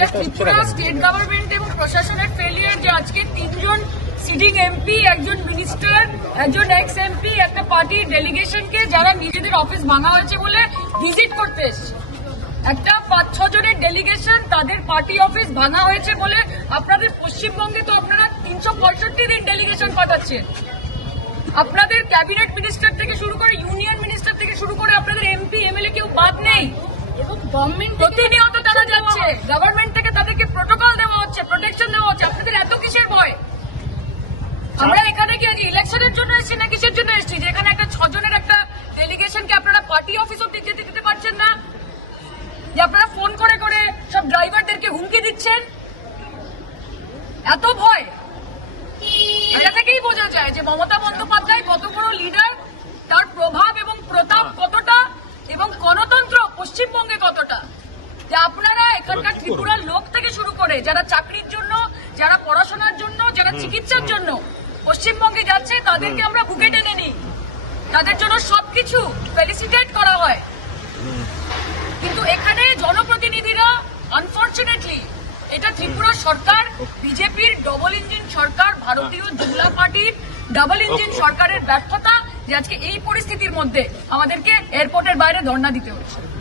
এটা Tripura state government এবং প্রশাসনের ফেলিয়ার যে আজকে 3 জন সিটিং এমপি, একজন মিনিস্টার, একজন এক্স এমপি একটা পার্টির ডেলিগেশনকে যারা নিজেদের অফিস ভাঙা হয়েছে বলে ভিজিট করতে এসছে, একটা 5-6 জনের ডেলিগেশন তাদের পার্টি অফিস ভাঙা হয়েছে বলে আপনাদের পশ্চিমবঙ্গে তো আপনারা 365 দিন ডেলিগেশন পাঠাচ্ছেন। আপনাদের ক্যাবিনেট মিনিস্টার থেকে শুরু করে ইউনিয়ন মিনিস্টার থেকে শুরু করে আপনাদের এমপি এমএলএ কেউ বাদ নেই এবং গভর্নমেন্ট প্রতিনিয়ত তারা যাচ্ছে, গভর্নমেন্ট থেকে তাদেরকে প্রোটোকল দেওয়া হচ্ছে, প্রোটেকশন দেওয়া হচ্ছে। আপনাদের এত কিসের ভয়? আমরা এখানে কি আজ ইলেকশনের জন্য এসেছি না কিসের জন্য এসেছি যে এখানে একটা 6 জনের একটা ডেলিগেশনকে আপনারা পার্টি অফিস অব্দি যেতে দিতে পারছেন না, যে আপনারা ফোন করে করে সব ড্রাইভারদেরকে হুমকি দিচ্ছেন? এত ভয়? এটা থেকেই বোঝা যায় যে মমতা বন্দ্যোপাধ্যায় কত বড় লিডার, তার প্রভাব এবং প্রতাপ কতটা, এবং গণতন্ত্র পশ্চিমবঙ্গে কতটা। যে আপনারা এখানকার ত্রিপুরার লোক থেকে শুরু করে যারা চাকরির জন্য, যারা পড়াশোনার জন্য, যারা চিকিৎসার জন্য পশ্চিমবঙ্গে যাচ্ছে তাদেরকে আমরা বুকে টেনে নিই, তাদের জন্য সবকিছু ফেলিসিটেট করা হয়। কিন্তু এখানে জনপ্রতিনিধিরা আনফরচুনেটলি, এটা ত্রিপুরা সরকার, বিজেপির ডবল ইঞ্জিন সরকার, ভারতীয় জনতা পার্টির ডাবল ইঞ্জিন সরকারের ব্যর্থতা যে আজকে এই পরিস্থিতির মধ্যে আমাদেরকে এয়ারপোর্টের বাইরে ধর্ণা দিতে হচ্ছে।